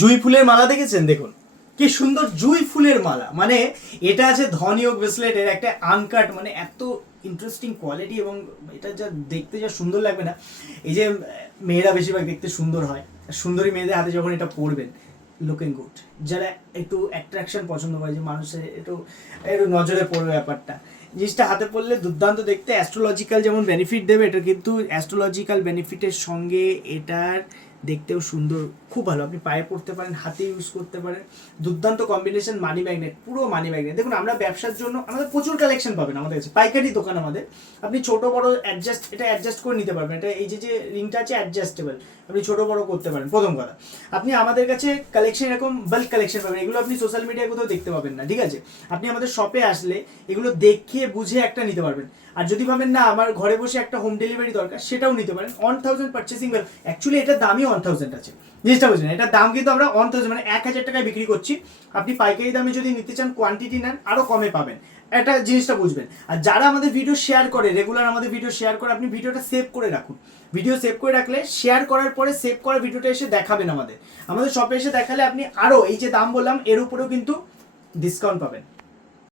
জুঁই ফুলের মালা দেখেছেন? দেখুন কি সুন্দর জুঁই ফুলের মালা। মানে এটা আছে ধনিয়োগ ব্রেসলেট, এর একটা আনকাট, মানে এত ইন্টারেস্টিং কোয়ালিটি এবং এটা যা দেখতে যা সুন্দর লাগবে না। এই যে মেয়েরা বেশিরভাগ দেখতে সুন্দর হয়, সুন্দরী মেয়েদের হাতে যখন এটা পরবেন, লুকিং গুড, যারা একটু অ্যাট্রাকশন পছন্দ করে, যে মানুষের একটু একটু নজরে পড়বে ব্যাপারটা, জিনিসটা হাতে পড়লে দুর্দান্ত দেখতে। অ্যাস্ট্রোলজিক্যাল যেমন বেনিফিট দেবে, এটা কিন্তু অ্যাস্ট্রোলজিক্যাল বেনিফিটের সঙ্গে এটার দেখতেও সুন্দর, খুব ভালো। আপনি পায়ে পড়তে পারেন, হাতে ইউজ করতে পারেন, দুর্দান্ত কম্বিনেশন। মানি ম্যাগনেট, পুরো মানি ম্যাগনেট। দেখুন আমরা ব্যবসার জন্য আমাদের প্রচুর কালেকশন পাবেন আমাদের কাছে, পাইকারি দোকান আমাদের। আপনি ছোট বড় অ্যাডজাস্ট করে নিতে পারবেন। এটা এই যে রিংটা আছে অ্যাডজাস্টেবল, আপনি ছোট বড় করতে পারেন। প্রথম কথা, আপনি আমাদের কাছে কালেকশন এরকম বাল্ক কালেকশন পাবেন, এগুলো আপনি সোশ্যাল মিডিয়ায় কোথাও দেখতে পাবেন না, ঠিক আছে? আপনি আমাদের শপে আসলে এগুলো দেখে বুঝে একটা নিতে পারবেন। আর যদি ভাবেন না আমার ঘরে বসে একটা হোম ডেলিভারি দরকার, সেটাও নিতে পারেন। 1000 পার্চেসিং ভ্যালু, অ্যাকচুয়ালি এটার দামই 1000 আছে, জিনিসটা বুঝলেন? এটার দাম কিন্তু আমরা 1000 মানে 1000 টাকায় বিক্রি করছি। আপনি পাইকারি দামে যদি নিতে চান, কোয়ান্টিটি নেন, আরও কমে পাবেন। এটা জিনিসটা বুঝবেন। আর যারা আমাদের ভিডিও শেয়ার করে, রেগুলার আমাদের ভিডিও শেয়ার করে, আপনি ভিডিওটা সেভ করে রাখুন। ভিডিও সেভ করে রাখলে শেয়ার করার পরে সেভ করা ভিডিওটা এসে দেখাবেন আমাদের শপে এসে দেখালে আপনি আরও এই যে দাম বললাম এর উপরেও কিন্তু ডিসকাউন্ট পাবেন।